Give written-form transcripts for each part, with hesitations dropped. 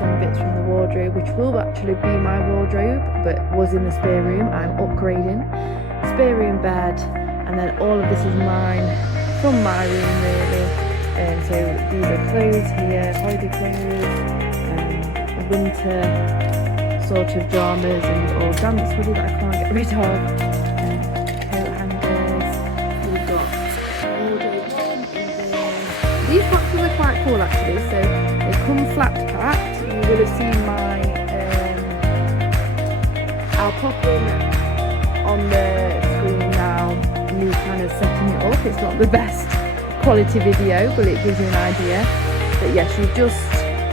some bits from the wardrobe, which will actually be my wardrobe, but was in the spare room. I'm upgrading. Spare room bed, and then all of this is mine from my room, really. So these are clothes here, holiday clothes, winter sort of pajamas and old dance hoodie that I can't get rid of. Coat hangers. We've got wardrobe in there. These boxes are quite cool actually. So they come flat packed. You will have seen my. I'll pop in on the screen now. Me kind of setting it up. It's not the best quality video, but it gives you an idea. But yes, you just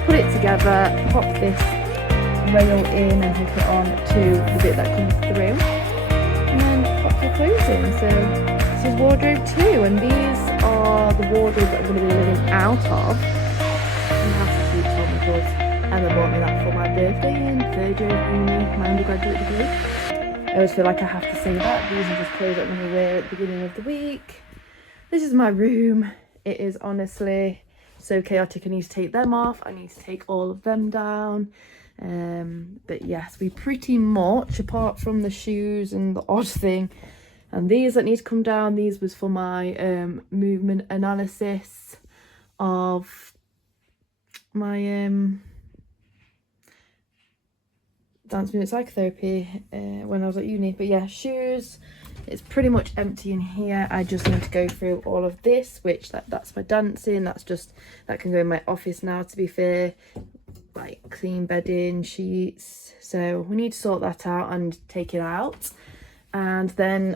put it together, pop this rail in and hook it on to the bit that comes through, and then pop your clothes in. So this is wardrobe 2, and these are the wardrobes that I'm going to be living out of. And how to keep on because Emma bought me that for my birthday in 3rd year of uni, my undergraduate degree. I always feel like I have to say that. These are just clothes that I'm going to wear at the beginning of the week. This is my room. It is honestly so chaotic. I need to take them off. I need to take all of them down. But yes, we pretty much, apart from the shoes and the odd thing, and these that need to come down, these was for my movement analysis of my dance movement psychotherapy when I was at uni. But yeah, shoes, it's pretty much empty in here. I just need to go through all of this, which that's my dancing, that can go in my office now, to be fair, like clean bedding, sheets. So we need to sort that out and take it out, and then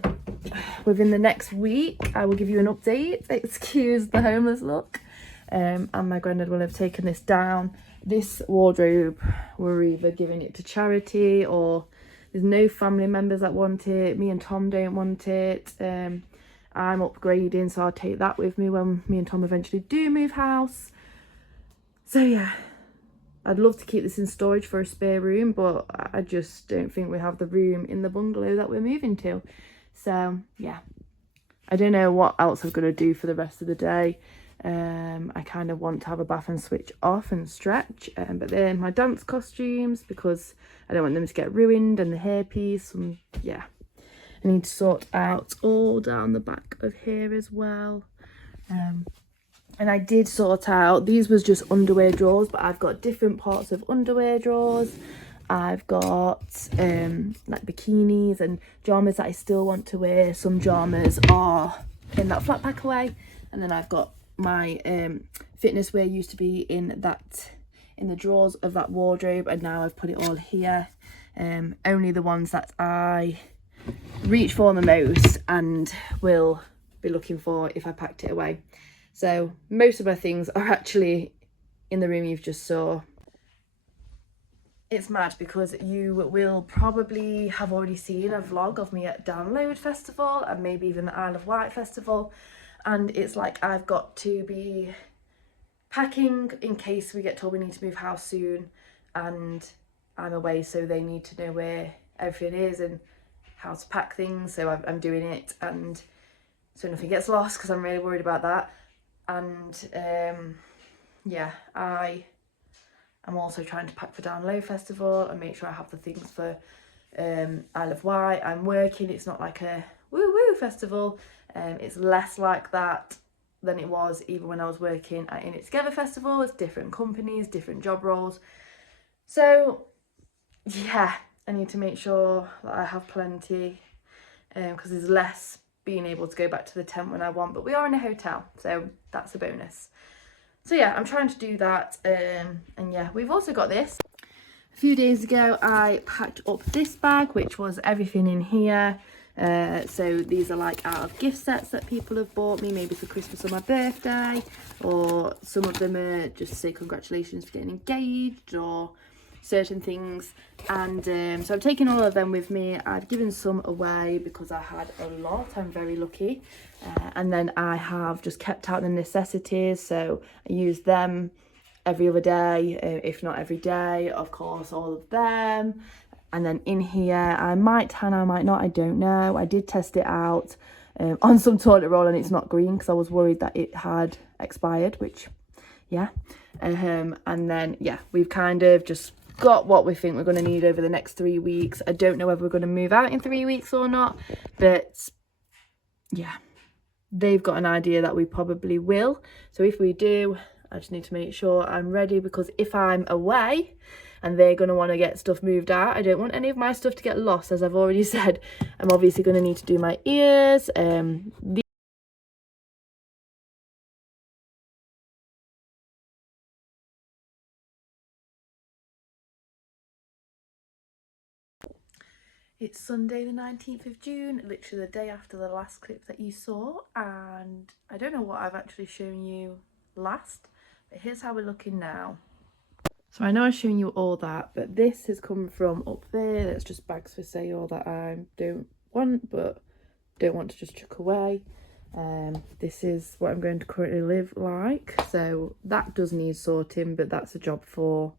within the next week I will give you an update. Excuse the homeless look. And my granddad will have taken this down. This wardrobe, we're either giving it to charity, or there's no family members that want it. Me and Tom don't want it. I'm upgrading, so I'll take that with me when me and Tom eventually do move house. So yeah, I'd love to keep this in storage for a spare room, but I just don't think we have the room in the bungalow that we're moving to. So yeah, I don't know what else I'm going to do for the rest of the day. I kind of want to have a bath and switch off and stretch, but then my dance costumes, because I don't want them to get ruined, and the hairpiece, and yeah, I need to sort out all down the back of here as well. And I did sort out, these was just underwear drawers, but I've got different parts of underwear drawers. I've got like bikinis and pyjamas that I still want to wear. Some pyjamas are in that flat pack away, and then I've got my fitness wear used to be in the drawers of that wardrobe, and now I've put it all here. Only the ones that I reach for the most and will be looking for if I packed it away. So most of my things are actually in the room you've just saw. It's mad because you will probably have already seen a vlog of me at Download Festival, and maybe even the Isle of Wight Festival. And it's like I've got to be packing in case we get told we need to move house soon and I'm away, so they need to know where everything is and how to pack things. So I'm doing it, and so nothing gets lost, because I'm really worried about that. And yeah, I am also trying to pack for Download Festival and make sure I have the things for Isle of Wight. I'm working, it's not like a woo-woo festival. It's less like that than it was even when I was working at In It Together Festival. It's different companies, different job roles. So yeah, I need to make sure that I have plenty, because there's less being able to go back to the tent when I want, but we are in a hotel, so that's a bonus. So yeah, I'm trying to do that. And yeah, we've also got this. A few days ago I packed up this bag, which was everything in here. So these are like out of gift sets that people have bought me, maybe for Christmas or my birthday, or some of them are just to say congratulations for getting engaged or certain things. And so I've taken all of them with me. I've given some away because I had a lot. I'm very lucky. And then I have just kept out the necessities, so I use them every other day, if not every day, of course, all of them. And then in here, I might tan, I might not, I don't know. I did test it out on some toilet roll and it's not green, because I was worried that it had expired, which, yeah. And then, yeah, we've kind of just got what we think we're going to need over the next 3 weeks. I don't know whether we're going to move out in 3 weeks or not, but yeah, they've got an idea that we probably will. So if we do, I just need to make sure I'm ready, because if I'm away and they're going to want to get stuff moved out, I don't want any of my stuff to get lost. As I've already said, I'm obviously going to need to do my ears. It's Sunday the 19th of June, literally the day after the last clip that you saw, and I don't know what I've actually shown you last, but here's how we're looking now. So I know I've shown you all that, but this has come from up there. That's just bags for sale that I don't want, but don't want to just chuck away. This is what I'm going to currently live like. So that does need sorting, but that's a job for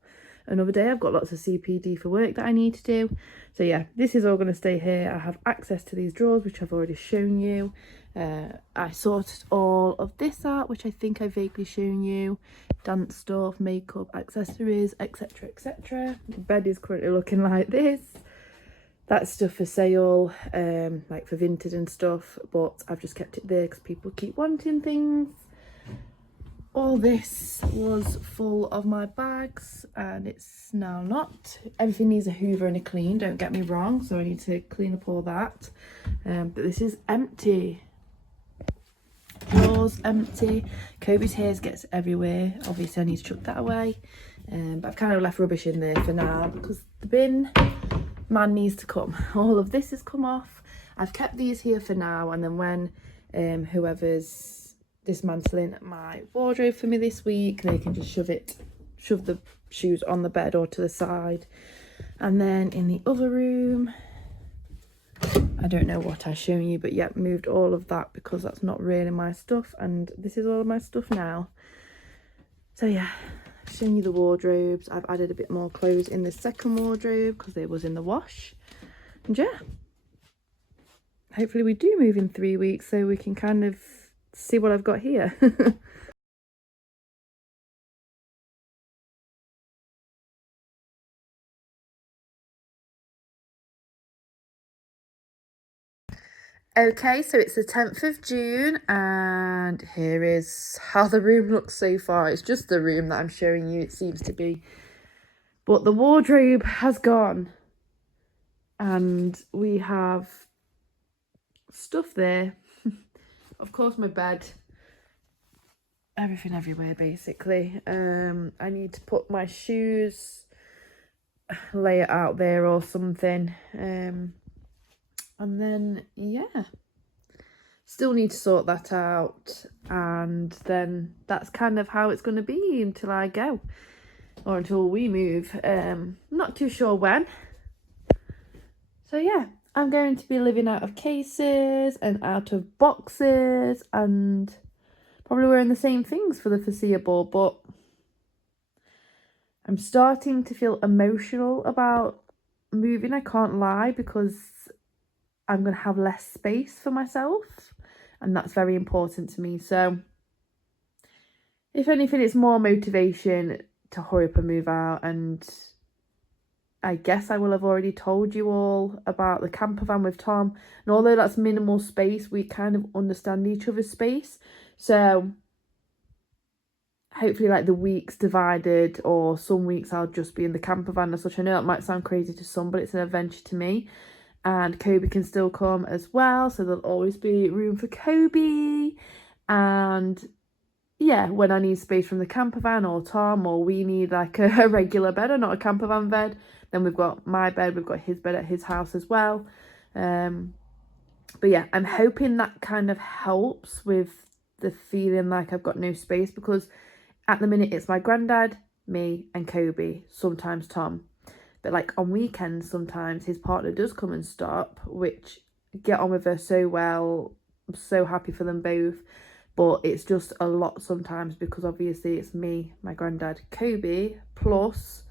another day. I've got lots of CPD for work that I need to do. So yeah, this is all going to stay here. I have access to these drawers, which I've already shown you. I sorted all of this out, which I think I've vaguely shown you. Dance stuff, makeup, accessories, etc, etc. The bed is currently looking like this. That's stuff for sale, like for vintage and stuff, but I've just kept it there because people keep wanting things. All this was full of my bags and it's now not. Everything needs a hoover and a clean, don't get me wrong, so I need to clean up all that. But this is empty. Drawers empty. Kobies hairs gets everywhere. Obviously I need to chuck that away. But I've kind of left rubbish in there for now because the bin man needs to come. All of this has come off. I've kept these here for now, and then when whoever's dismantling my wardrobe for me this week, they can just shove the shoes on the bed or to the side. And then in the other room, I don't know what I've shown you, but yeah, moved all of that because that's not really my stuff, and this is all of my stuff now. So yeah, I've shown you the wardrobes. I've added a bit more clothes in the second wardrobe because they was in the wash. And yeah, hopefully we do move in 3 weeks so we can kind of see what I've got here. Okay, so it's the 10th of June and here is how the room looks so far. It's just the room that I'm showing you, it seems to be. But the wardrobe has gone and we have stuff there. Of course, my bed. Everything everywhere, basically. I need to put my shoes, lay it out there or something. And then, yeah, still need to sort that out. And then that's kind of how it's going to be until I go. Or until we move. Not too sure when. So, yeah, I'm going to be living out of cases and out of boxes and probably wearing the same things for the foreseeable, but I'm starting to feel emotional about moving, I can't lie, because I'm going to have less space for myself and that's very important to me. So if anything, it's more motivation to hurry up and move out. And I guess I will have already told you all about the camper van with Tom, and although that's minimal space, we kind of understand each other's space. So hopefully like the weeks divided, or some weeks I'll just be in the camper van as such. I know that might sound crazy to some, but it's an adventure to me. And Kobe can still come as well, so there'll always be room for Kobe. And yeah, when I need space from the camper van or Tom, or we need like a regular bed or not a camper van bed, then we've got my bed, we've got his bed at his house as well. But yeah, I'm hoping that kind of helps with the feeling like I've got no space, because at the minute it's my granddad, me and Kobe, sometimes Tom. But like on weekends, sometimes his partner does come and stop, which get on with her so well. I'm so happy for them both. But it's just a lot sometimes because obviously it's me, my granddad, Kobe, plus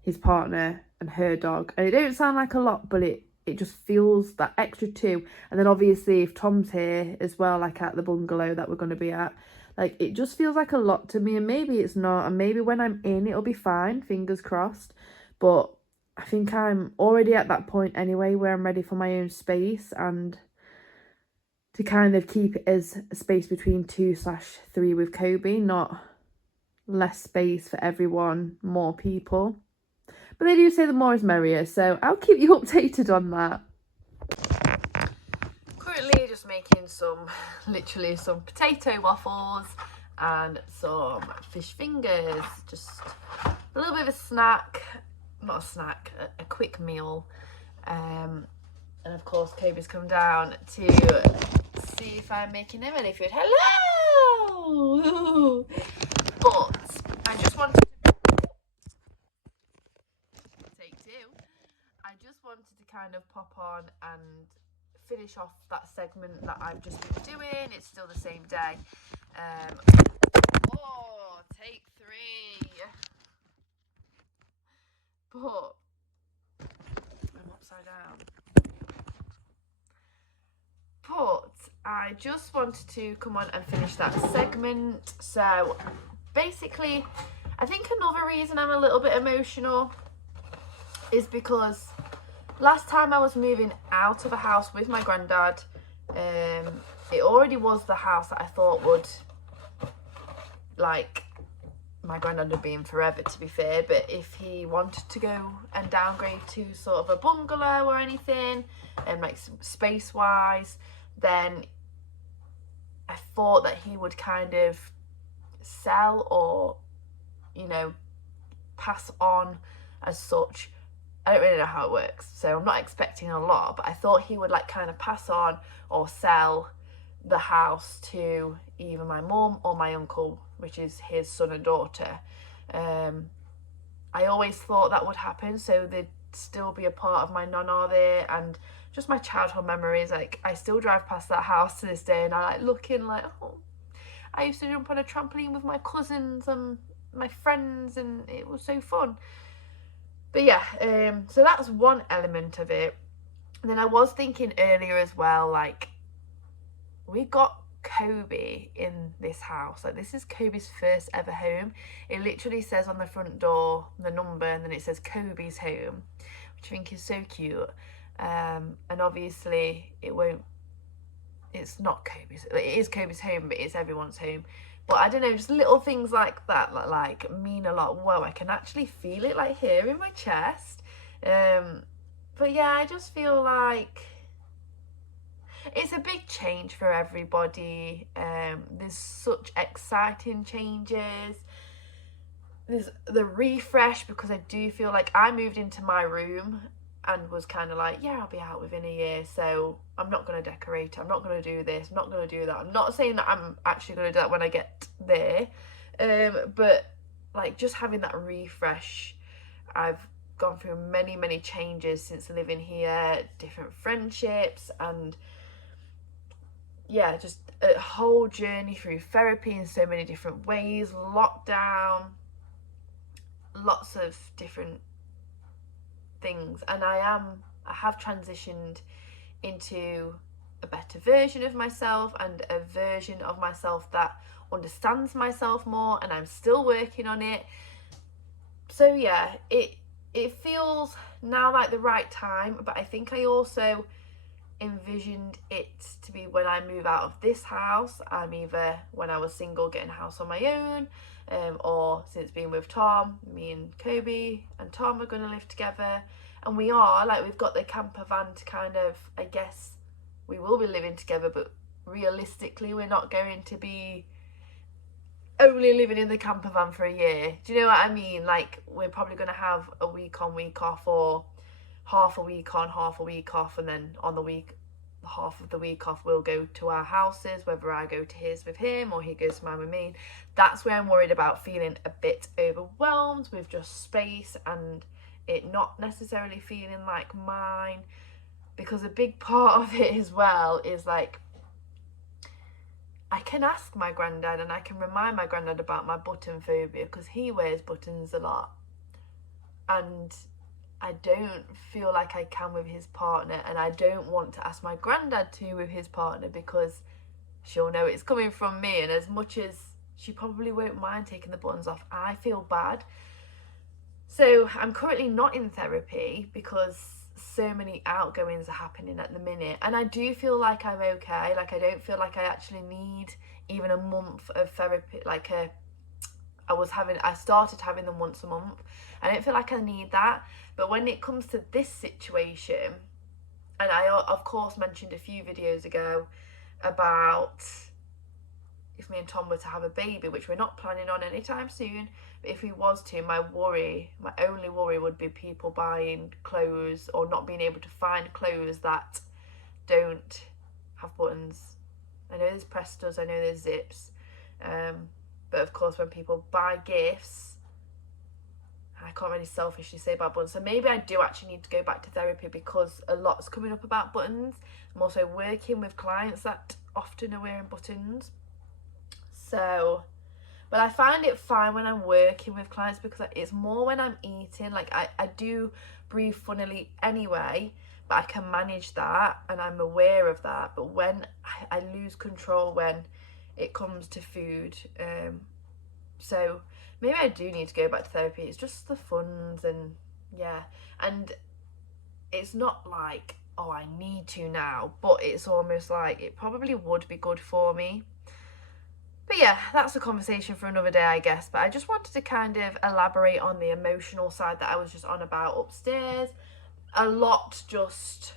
his partner and her dog. And it don't sound like a lot, but it just feels that extra too. And then obviously if Tom's here as well, like at the bungalow that we're going to be at, Like, it just feels like a lot to me, and maybe it's not, and maybe when I'm in it'll be fine, fingers crossed. But I think I'm already at that point anyway where I'm ready for my own space, and to kind of keep it as a space between 2/3 with Kobe, not less space for everyone, more people. But they do say the more is merrier, so I'll keep you updated on that. Currently just making literally some potato waffles and some fish fingers, just a little bit of a snack, not a snack, a quick meal. And of course Kobe's come down to see if I'm making him any food. Hello! But I just wanted to take two. I just wanted to kind of pop on and finish off that segment that I've just been doing. It's still the same day. Take three. But I'm upside down. But I just wanted to come on and finish that segment. So basically, I think another reason I'm a little bit emotional is because last time I was moving out of a house with my granddad, it already was the house that I thought would, like, my granddad would be in forever, to be fair. But if he wanted to go and downgrade to sort of a bungalow or anything, and like space wise, then I thought that he would kind of sell or, you know, pass on as such. I don't really know how it works, so I'm not expecting a lot, but I thought he would like kind of pass on or sell the house to either my mum or my uncle, which is his son and daughter. I always thought that would happen, so they'd still be a part of my nonna there, and just my childhood memories. Like, I still drive past that house to this day, and I like looking like, oh, I used to jump on a trampoline with my cousins and my friends, and it was so fun. But yeah, so that's one element of it. And then I was thinking earlier as well, like, we got Kobe in this house. Like, this is Kobe's first ever home. It literally says on the front door the number, and then it says Kobe's home, which I think is so cute. And obviously it's not Kobe's, it is Kobe's home, but it's everyone's home. But I don't know, just little things like that like mean a lot. Whoa, I can actually feel it like here in my chest. But yeah, I just feel like it's a big change for everybody. There's such exciting changes. There's the refresh, because I do feel like I moved into my room and was kind of like, yeah, I'll be out within a year, so I'm not going to decorate, I'm not going to do this, I'm not going to do that. I'm not saying that I'm actually going to do that when I get there, but like just having that refresh. I've gone through many changes since living here, different friendships, and yeah, just a whole journey through therapy in so many different ways, lockdown, lots of different things. And I have transitioned into a better version of myself, and a version of myself that understands myself more, and I'm still working on it. So yeah, it feels now like the right time, but I think I also envisioned it to be when I move out of this house. I'm either when I was single getting a house on my own, or since being with Tom, me and Kobe and Tom are going to live together. And we are, like, we've got the camper van to kind of, I guess we will be living together, but realistically we're not going to be only living in the camper van for a year. Do you know what I mean? Like, we're probably going to have a week on, week off, or half a week on, half a week off, and then on the week, half of the week off, we'll go to our houses, whether I go to his with him or he goes to mine with me. That's where I'm worried about feeling a bit overwhelmed with just space, and it not necessarily feeling like mine, because a big part of it as well is like, I can ask my granddad and I can remind my granddad about my button phobia, because he wears buttons a lot, and I don't feel like I can with his partner, and I don't want to ask my granddad to with his partner, because she'll know it's coming from me. And as much as she probably won't mind taking the buttons off, I feel bad. So I'm currently not in therapy because so many outgoings are happening at the minute, and I do feel like I'm okay. Like, I don't feel like I actually need even a month of therapy. Like, I started having them once a month. I don't feel like I need that. But when it comes to this situation, and I of course mentioned a few videos ago about if me and Tom were to have a baby, which we're not planning on anytime soon, but if we was to, my only worry would be people buying clothes or not being able to find clothes that don't have buttons. I know there's Prestos, I know there's zips, but of course when people buy gifts, I can't really selfishly say about buttons. So maybe I do actually need to go back to therapy because a lot's coming up about buttons. I'm also working with clients that often are wearing buttons. So, but I find it fine when I'm working with clients because it's more when I'm eating. Like, I do breathe funnily anyway, but I can manage that and I'm aware of that. But when I lose control when it comes to food, so maybe I do need to go back to therapy. It's just the funds, and yeah, and it's not like, oh, I need to now, but it's almost like it probably would be good for me. But yeah, that's a conversation for another day, I guess. But I just wanted to kind of elaborate on the emotional side that I was just on about upstairs. A lot just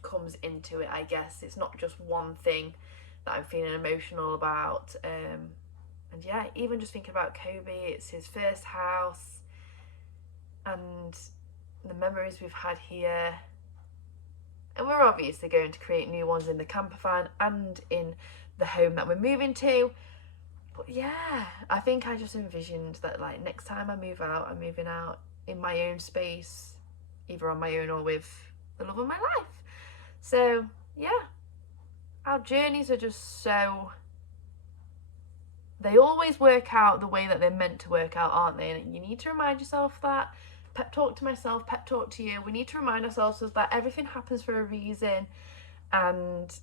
comes into it, I guess. It's not just one thing that I'm feeling emotional about. And yeah, even just thinking about Kobe, it's his first house and the memories we've had here. And we're obviously going to create new ones in the camper van and in the home that we're moving to. But yeah, I think I just envisioned that, like, next time I move out, I'm moving out in my own space, either on my own or with the love of my life. So yeah, our journeys are just so, they always work out the way that they're meant to work out, aren't they? And you need to remind yourself that. Pep talk to myself, pep talk to you. We need to remind ourselves that everything happens for a reason, and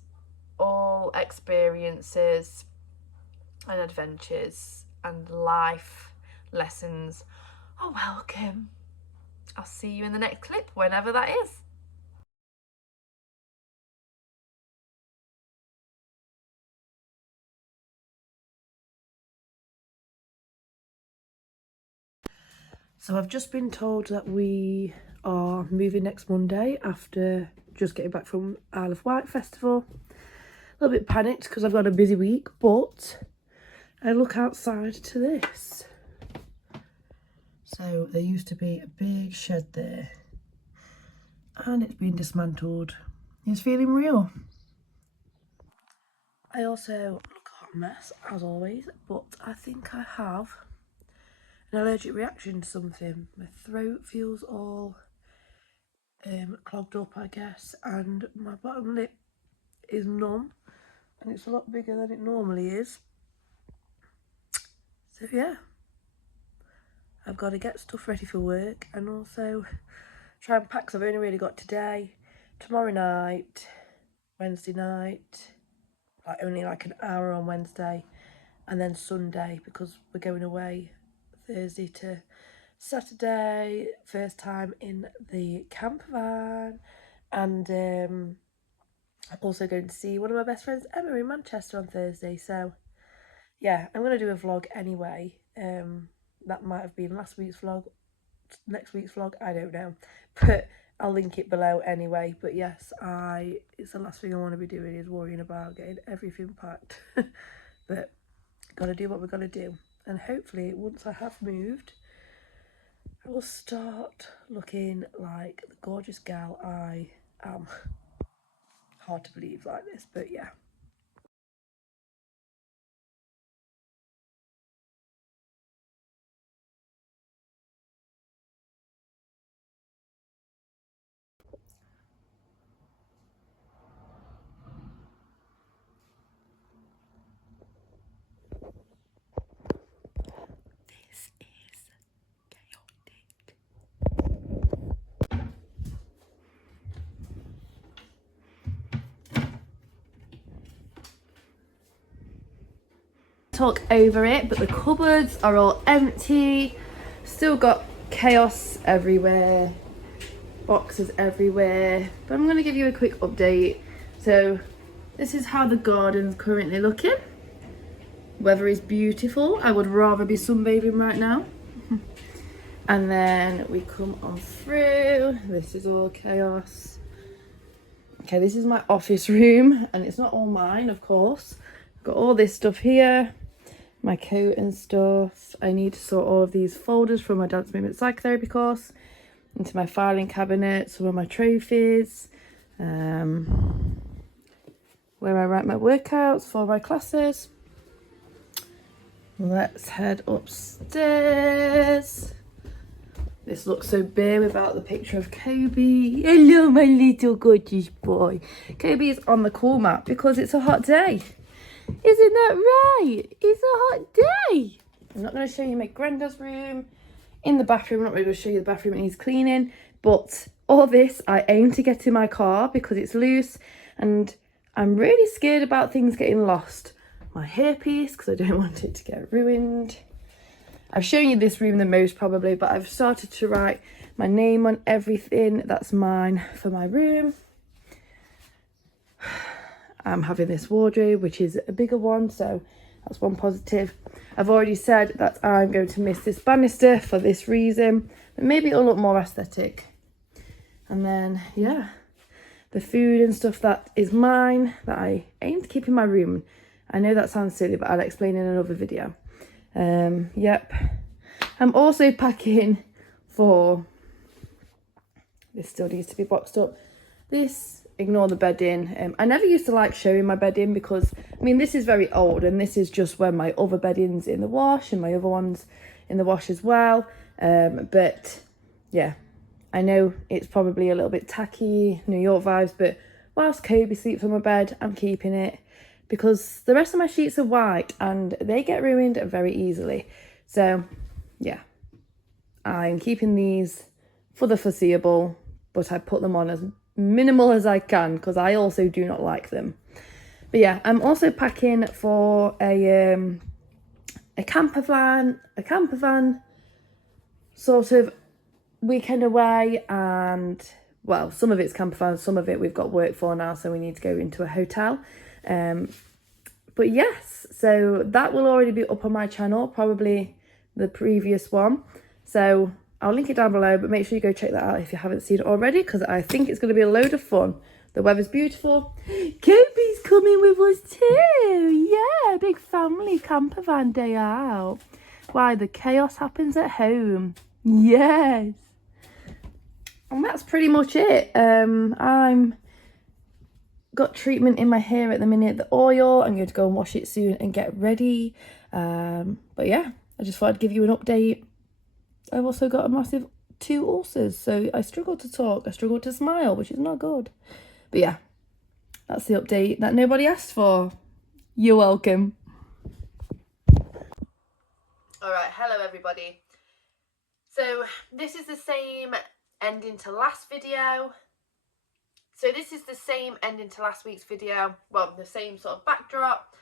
all experiences and adventures and life lessons are welcome. I'll see you in the next clip, whenever that is. So I've just been told that we are moving next Monday after just getting back from Isle of Wight festival. A little bit panicked because I've got a busy week, but I look outside to this. So there used to be a big shed there and it's been dismantled. It's feeling real. I also look a hot mess as always, but I think I have an allergic reaction to something. My throat feels all clogged up, I guess, and my bottom lip is numb and it's a lot bigger than it normally is. So yeah, I've got to get stuff ready for work and also try and pack, because I've only really got today, tomorrow night, Wednesday night, like only like an hour on Wednesday, and then Sunday because we're going away Thursday to Saturday, first time in the camper van, and I'm also going to see one of my best friends, Emma, in Manchester on Thursday. So yeah, I'm going to do a vlog anyway. That might have been last week's vlog, next week's vlog, I don't know, but I'll link it below anyway. But yes, it's the last thing I want to be doing is worrying about getting everything packed. But gotta do what we're gonna do, and hopefully once I have moved I will start looking like the gorgeous gal I am. Hard to believe like this, but yeah. This is chaotic. talk over it, but the cupboards are all empty. Still got chaos everywhere, boxes everywhere, but I'm going to give you a quick update. So this is how the garden's currently looking. Weather is beautiful. I would rather be sunbathing right now. And then we come on through. This is all chaos. Okay, this is my office room, and it's not all mine, of course. I've got all this stuff here, my coat and stuff. I need to sort all of these folders from my dance movement psychotherapy course into my filing cabinet, some of my trophies, where I write my workouts for my classes. Let's head upstairs. This looks so bare without the picture of Kobe. Hello, my little gorgeous boy. Kobe is on the call mat because it's a hot day. Isn't that right? It's a hot day. I'm not going to show you my granddad's room. In the bathroom, I'm not really going to show you the bathroom, it needs cleaning. But all this, I aim to get in my car because it's loose. And I'm really scared about things getting lost. My hairpiece, because I don't want it to get ruined. I've shown you this room the most probably, but I've started to write my name on everything that's mine for my room. I'm having this wardrobe, which is a bigger one, so that's one positive. I've already said that I'm going to miss this banister for this reason, but maybe it'll look more aesthetic. And then, yeah, the food and stuff that is mine, that I aim to keep in my room. I know that sounds silly, but I'll explain in another video. Yep. I'm also packing for, this still needs to be boxed up. This, ignore the bedding. I never used to like showing my bedding because, I mean, this is very old and this is just when my other bedding's in the wash and my other one's in the wash as well. But yeah, I know it's probably a little bit tacky, New York vibes, but whilst Kobe sleeps on my bed, I'm keeping it because the rest of my sheets are white and they get ruined very easily. So yeah, I'm keeping these for the foreseeable, but I put them on as minimal as I can because I also do not like them. But yeah, I'm also packing for a camper van sort of weekend away, and well, some of it's camper van, some of it we've got work for now, so we need to go into a hotel. But yes, so that will already be up on my channel, probably the previous one. So I'll link it down below, but make sure you go check that out if you haven't seen it already, because I think it's going to be a load of fun. The weather's beautiful. Kobe's coming with us too. Yeah, big family camper van day out. Why, the chaos happens at home. Yes. And that's pretty much it. I'm got treatment in my hair at the minute, the oil. I'm going to go and wash it soon and get ready. But yeah, I just thought I'd give you an update. I've also got a massive 2 ulcers, so I struggle to talk, I struggle to smile, which is not good. But yeah, that's the update that nobody asked for. You're welcome. Alright, hello everybody. So this is the same ending to last video. So this is the same ending to last week's video. Well, the same sort of backdrop.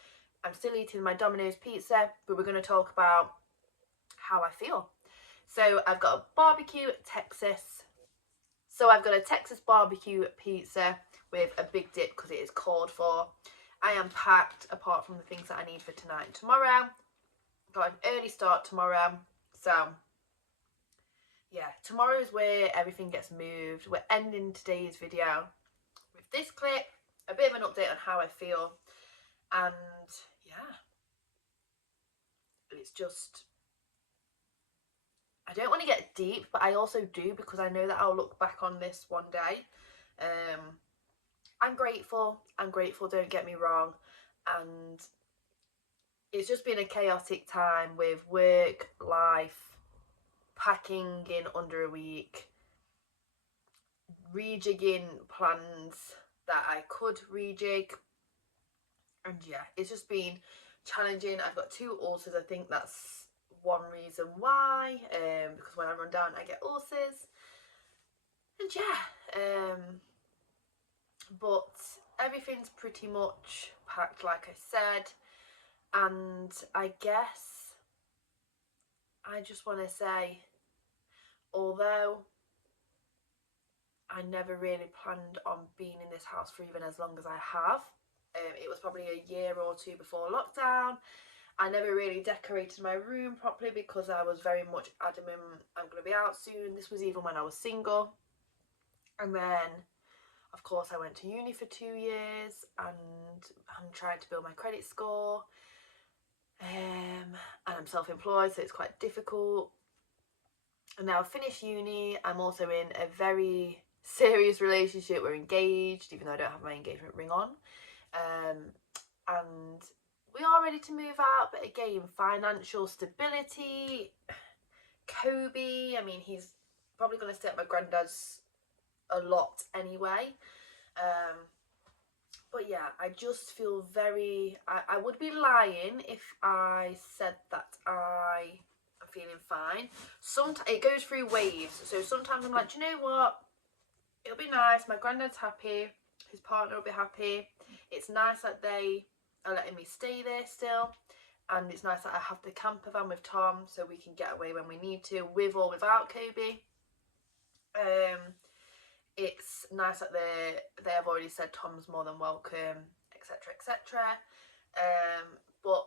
I'm still eating my Domino's pizza, but we're going to talk about how I feel. So I've got a barbecue Texas. So I've got a Texas barbecue pizza with a big dip because it is called for. I am packed apart from the things that I need for tonight and tomorrow. Got an early start tomorrow. So yeah, tomorrow is where everything gets moved. We're ending today's video with this clip, a bit of an update on how I feel. And yeah, it's just, I don't want to get deep, but I also do because I know that I'll look back on this one day. I'm grateful, don't get me wrong. And it's just been a chaotic time with work, life, packing in under a week, rejigging plans that I could rejig. And yeah, it's just been challenging. I've got 2 ulcers. I think that's one reason why, because when I run down I get ulcers. And yeah, but everything's pretty much packed like I said. And I guess I just want to say, although I never really planned on being in this house for even as long as I have, it was probably a year or two before lockdown. I never really decorated my room properly because I was very much adamant I'm going to be out soon. This was even when I was single. And then, of course, I went to uni for 2 years and I'm trying to build my credit score. And I'm self-employed, so it's quite difficult. And now I've finished uni. I'm also in a very serious relationship. We're engaged, even though I don't have my engagement ring on. And we are ready to move out, but again, financial stability. Kobe, I mean, he's probably going to stay at my granddad's a lot anyway. But yeah, I just feel very, I would be lying if I said that I am feeling fine. Sometimes it goes through waves. So sometimes I'm like, do you know what? It'll be nice. My granddad's happy. His partner will be happy. It's nice that they are letting me stay there still. And it's nice that I have the camper van with Tom so we can get away when we need to, with or without Kobe. It's nice that they have already said Tom's more than welcome, etc, etc. But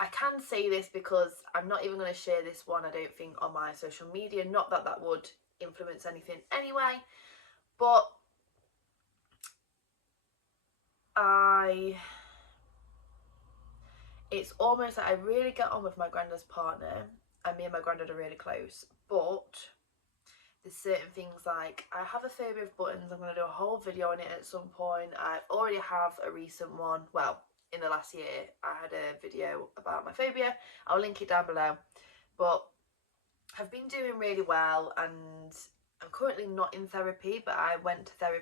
I can say this because I'm not even going to share this one, I don't think, on my social media. Not that that would influence anything anyway, but it's almost like I really get on with my granddad's partner, and me and my granddad are really close, but there's certain things like I have a phobia of buttons. I'm going to do a whole video on it at some point. I already have a recent one. Well, in the last year I had a video about my phobia. I'll link it down below. But I've been doing really well, and I'm currently not in therapy, but I went to therapy